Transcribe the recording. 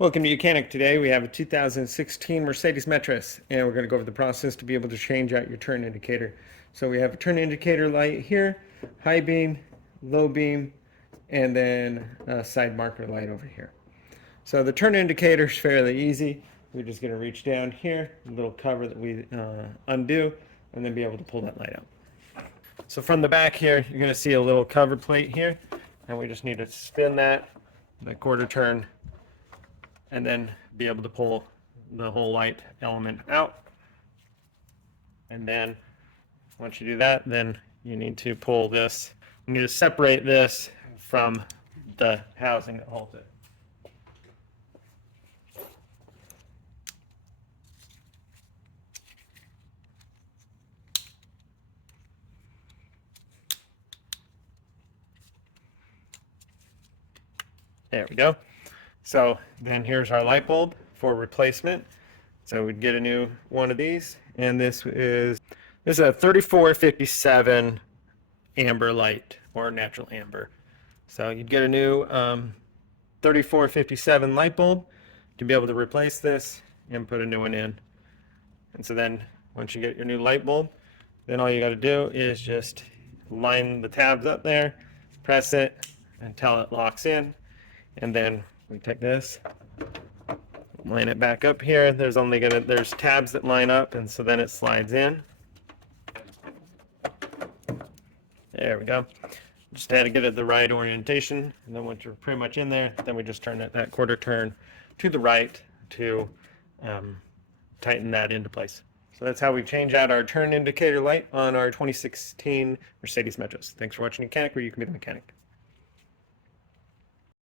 Welcome to Mechanic. Today we have a 2016 Mercedes Metris, and we're going to go over the process to be able to change out your turn indicator. So we have a turn indicator light here, high beam, low beam, and then a side marker light over here. So the turn indicator is fairly easy. We're just going to reach down here, a little cover that we undo, and then be able to pull that light out. So from the back here, you're going to see a little cover plate here, and we just need to spin that quarter turn and then be able to pull the whole light element out. And then once you do that, then you need to pull this. You need to separate this from the housing that holds it. There we go. So then here's our light bulb for replacement. So we'd get a new one of these, and this is a 3457 amber light or natural amber. So you'd get a new 3457 light bulb to be able to replace this and put a new one in. And so then once you get your new light bulb, then all you got to do is just line the tabs up there, press it until it locks in, and then we take this, line it back up here. There's tabs that line up, and so then it slides in. There we go. Just had to get it the right orientation, and then once you're pretty much in there, then we just turn that quarter turn to the right to tighten that into place. So that's how we change out our turn indicator light on our 2016 Mercedes Metris. Thanks for watching Mechanic, where you can be the mechanic.